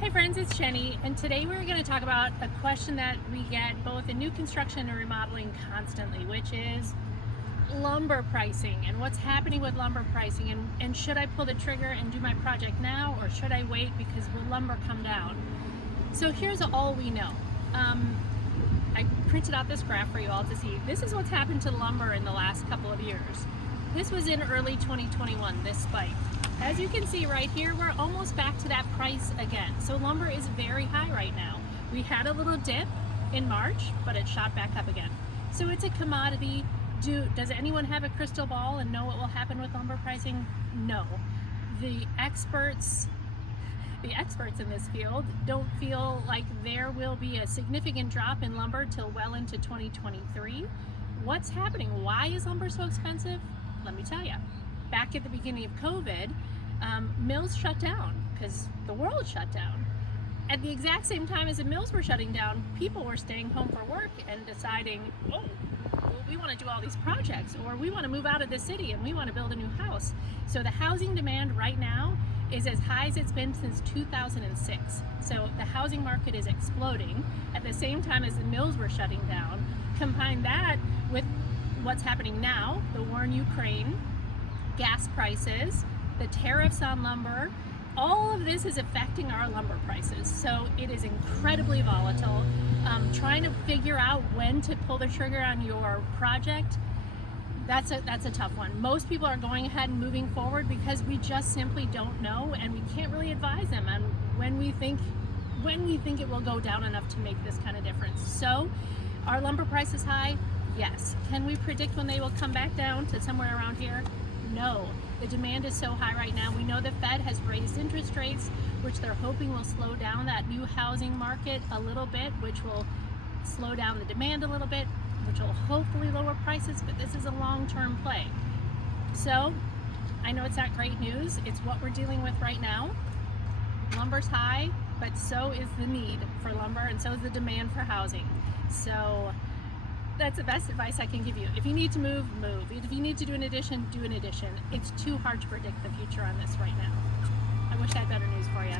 Hey friends, it's Jenny, and today we're going to talk about a question that we get both in new construction and remodeling constantly, which is lumber pricing and what's happening with lumber pricing, and should I pull the trigger and do my project now, or should I wait because will lumber come down? So here's all we know. I printed out this graph for you all to see. This is what's happened to lumber in the last couple of years. This was in early 2021, this spike. As you can see right here, we're almost back to that price again. So lumber is very high right now. We had a little dip in March, but it shot back up again. So it's a commodity. Does anyone have a crystal ball and know what will happen with lumber pricing? No. The experts in this field don't feel like there will be a significant drop in lumber till well into 2023. What's happening? Why is lumber so expensive? Let me tell you. Back at the beginning of COVID, mills shut down because the world shut down. At the exact same time as the mills were shutting down, people were staying home for work and deciding, oh, well, we want to do all these projects, or we want to move out of the city and we want to build a new house. So the housing demand right now is as high as it's been since 2006. So the housing market is exploding at the same time as the mills were shutting down. Combine that with what's happening now, the war in Ukraine, gas prices, the tariffs on lumber, all of this is affecting our lumber prices. So it is incredibly volatile. Trying to figure out when to pull the trigger on your project, that's a tough one. Most people are going ahead and moving forward because we just simply don't know, and we can't really advise them on when we think it will go down enough to make this kind of difference. So are lumber prices high? Yes. Can we predict when they will come back down to somewhere around here? No. The demand is so high right now. We know the Fed has raised interest rates, which they're hoping will slow down that new housing market a little bit, which will slow down the demand a little bit, which will hopefully lower prices, but this is a long-term play. So I know it's not great news. It's what we're dealing with right now. Lumber's high, but so is the need for lumber, and so is the demand for housing. So that's the best advice I can give you. If you need to move, move. If you need to do an addition, do an addition. It's too hard to predict the future on this right now. I wish I had better news for you.